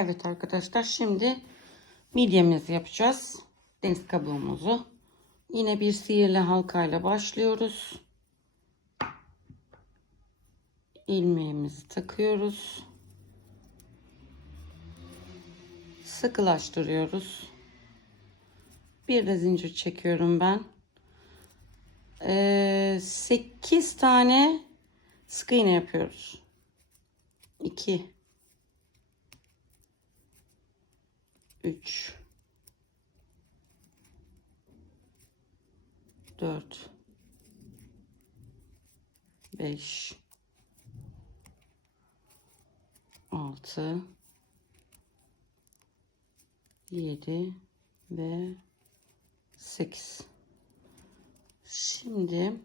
Evet arkadaşlar şimdi midyemizi yapacağız. Deniz kabuğumuzu. Yine bir sihirli halkayla başlıyoruz. ilmeğimizi takıyoruz. Sıkılaştırıyoruz. Bir de zincir çekiyorum ben. Ee, 8 tane sık iğne yapıyoruz. 2 3 4 5 6 7 ve 8 şimdi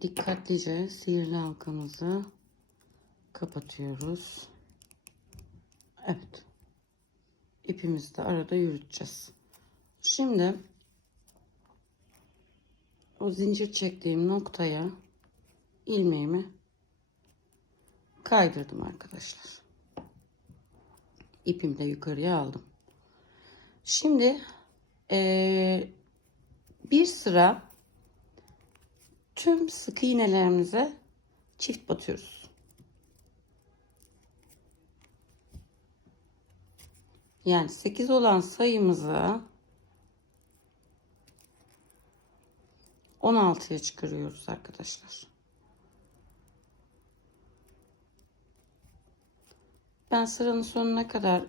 dikkatlice sihirli halkamızı kapatıyoruz. Evet ipimizi de arada yürüteceğiz şimdi o zincir çektiğim noktaya ilmeğimi kaydırdım arkadaşlar. İpimi de yukarıya aldım. Şimdi eee, bir sıra tüm sık iğnelerimize çift batıyoruz. Yani 8 olan sayımızı 16'ya çıkarıyoruz arkadaşlar. Ben sıranın sonuna kadar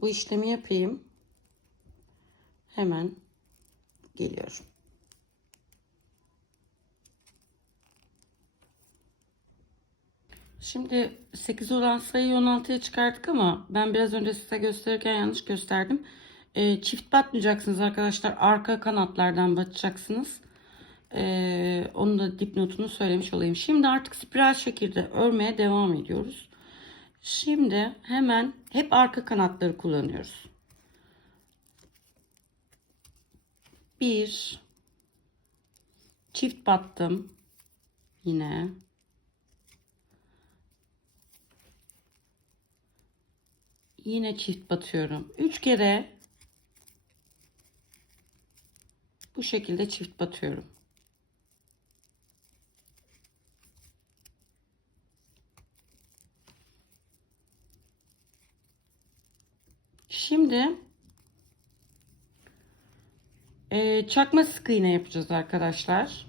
bu işlemi yapayım. Hemen geliyorum. Şimdi 8 olan sayıyı 16'ya çıkarttık ama ben biraz önce size gösterirken yanlış gösterdim. Ee, çift batmayacaksınız arkadaşlar. Arka kanatlardan batacaksınız. Ee, onu da dipnotunu söylemiş olayım. Şimdi artık spiral şekilde örmeye devam ediyoruz. Şimdi hemen hep arka kanatları kullanıyoruz. Bir çift battım. Yine yine çift batıyorum. Üç kere bu şekilde çift batıyorum. Şimdi e, çakma sık iğne yapacağız arkadaşlar.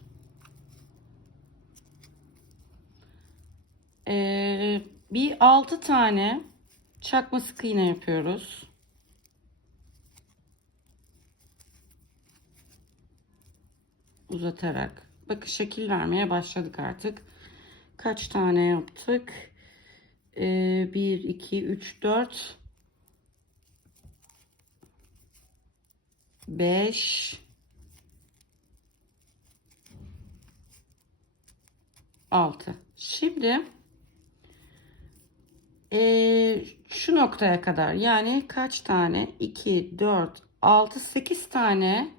E, bir 6 tane çakma sık iğne yapıyoruz. Uzatarak. Bakın şekil vermeye başladık artık. Kaç tane yaptık? E, 1, 2, 3, 4 5 6 şimdi eee, şu noktaya kadar yani kaç tane? 2 4 6 8 tane.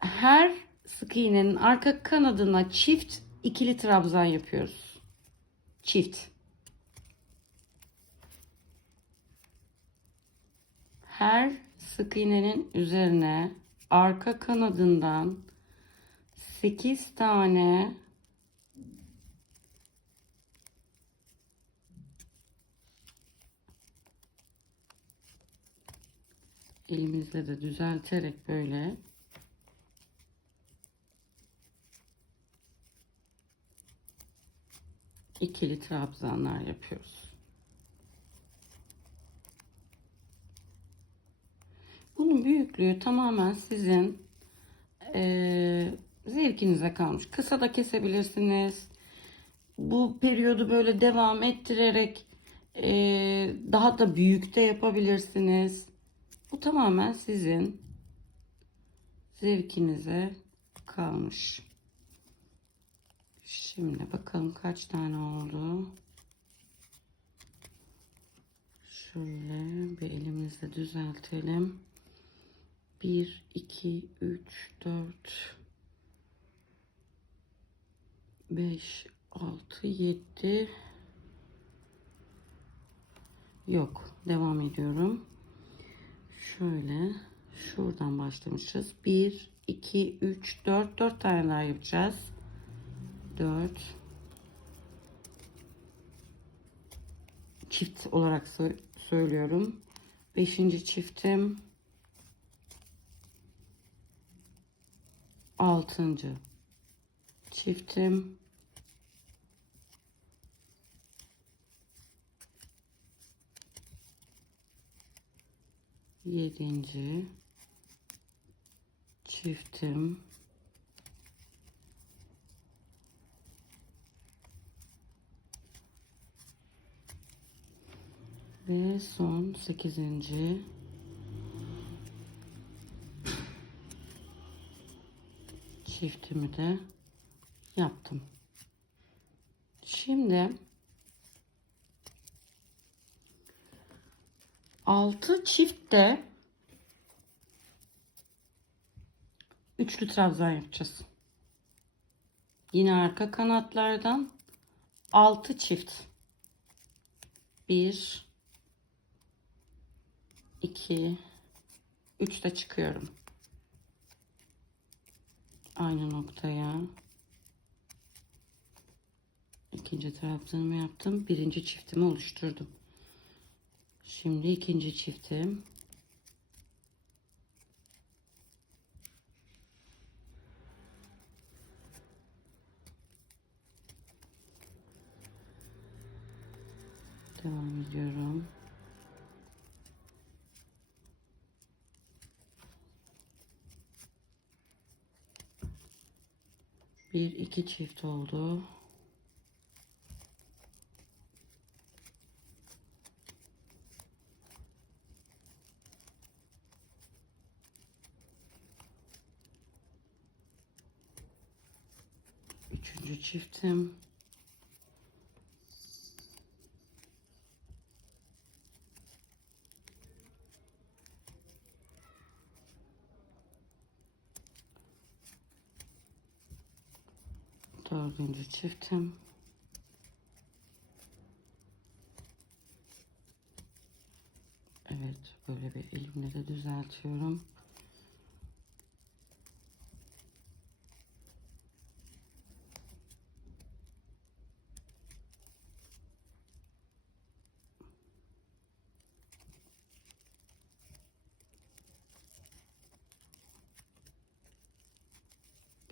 Her sık iğnenin arka kanadına çift ikili trabzan yapıyoruz. Çift. Her sık iğnenin üzerine arka kanadından 8 tane elimizle de düzelterek böyle ikili trabzanlar yapıyoruz. Bunun büyüklüğü tamamen sizin eee, zevkinize kalmış. Kısa da kesebilirsiniz. Bu periyodu böyle devam ettirerek eee, daha da büyük de yapabilirsiniz. Bu tamamen sizin zevkinize kalmış. Şimdi bakalım kaç tane oldu. Şöyle bir elimizle düzeltelim. 1, 2, 3, 4, 5, 6, 7, Yok. Devam ediyorum. Şöyle şuradan başlamışız. 1 2 3 4 4 tane daha yapacağız. 4 çift olarak sö- söylüyorum. 5. çiftim 6. çiftim yedinci. Çiftim. Ve son sekizinci. Çiftimi de yaptım. Şimdi altı çiftte üçlü trabzan yapacağız. Yine arka kanatlardan 6 çift. 1 2 3 de çıkıyorum. Aynı noktaya ikinci trabzanımı yaptım. Birinci çiftimi oluşturdum. Şimdi ikinci çiftim. Devam ediyorum. Bir iki çift oldu. Çiftim. Dördüncü çiftim. Evet, böyle bir elimle de düzeltiyorum.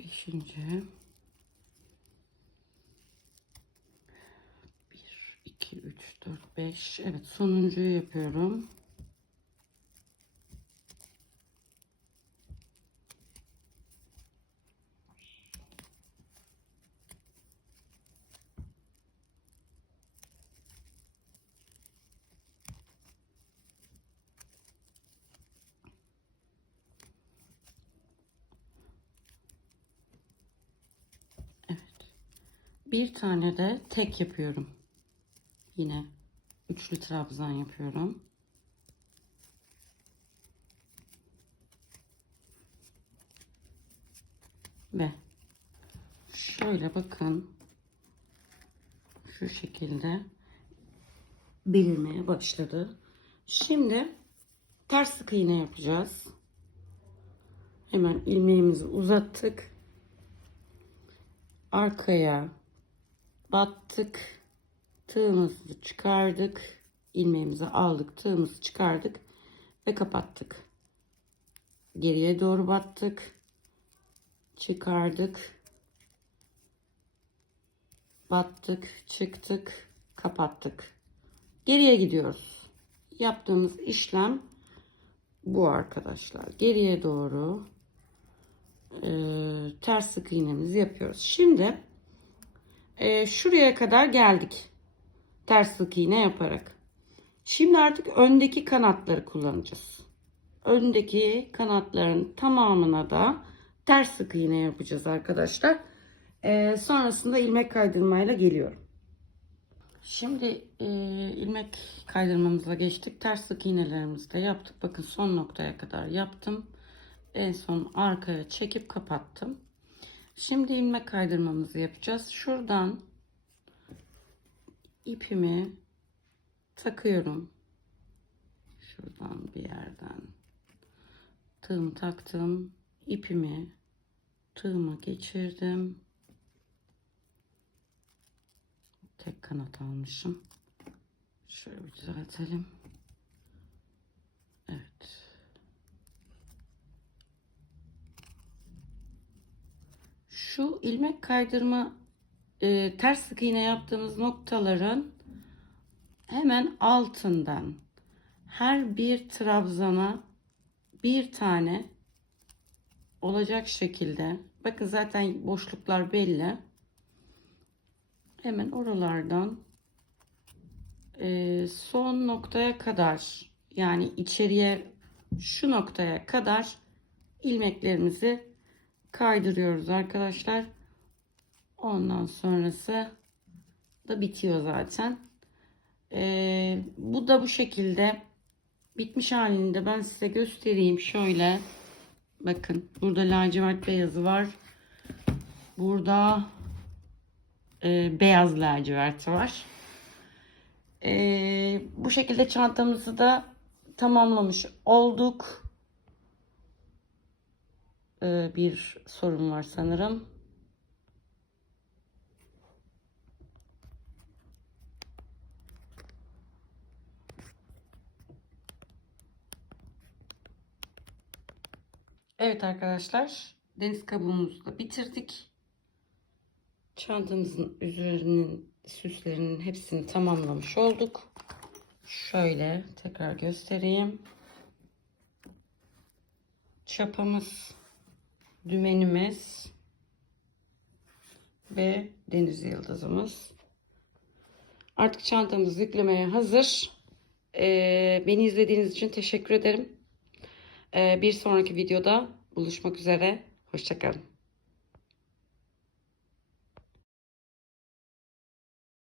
Beşinci. 1, 2, 3, 4, 5. Evet sonuncuyu yapıyorum. Bir tane de tek yapıyorum. Yine üçlü trabzan yapıyorum. Ve şöyle bakın şu şekilde belirmeye başladı. Şimdi ters sık iğne yapacağız. Hemen ilmeğimizi uzattık. Arkaya battık. Tığımızı çıkardık. ilmeğimizi aldık. Tığımızı çıkardık ve kapattık. Geriye doğru battık. Çıkardık. Battık, çıktık, kapattık. Geriye gidiyoruz. Yaptığımız işlem bu arkadaşlar. Geriye doğru e, ters sık iğnemizi yapıyoruz. Şimdi e, şuraya kadar geldik. Ters sık iğne yaparak. Şimdi artık öndeki kanatları kullanacağız. Öndeki kanatların tamamına da ters sık iğne yapacağız arkadaşlar. E, sonrasında ilmek kaydırmayla geliyorum. Şimdi e, ilmek kaydırmamıza geçtik. Ters sık iğnelerimizi de yaptık. Bakın son noktaya kadar yaptım. En son arkaya çekip kapattım. Şimdi ilmek kaydırmamızı yapacağız. Şuradan ipimi takıyorum. Şuradan bir yerden tığım taktım. ipimi tığıma geçirdim. Tek kanat almışım. Şöyle bir düzeltelim. Evet. Şu ilmek kaydırma e, ters sık iğne yaptığımız noktaların hemen altından her bir trabzana bir tane olacak şekilde bakın zaten boşluklar belli hemen oralardan e, son noktaya kadar yani içeriye şu noktaya kadar ilmeklerimizi kaydırıyoruz arkadaşlar. Ondan sonrası da bitiyor zaten. E, bu da bu şekilde. Bitmiş halinde ben size göstereyim. Şöyle bakın burada lacivert beyazı var. Burada e, beyaz lacivert var. E, bu şekilde çantamızı da tamamlamış olduk E, bir sorun var sanırım Evet arkadaşlar deniz kabuğumuzu da bitirdik. Çantamızın üzerinin süslerinin hepsini tamamlamış olduk. Şöyle tekrar göstereyim. Çapamız, dümenimiz ve deniz yıldızımız. Artık çantamız yüklemeye hazır. Ee, beni izlediğiniz için teşekkür ederim. Ee, bir sonraki videoda buluşmak üzere. Hoşçakalın.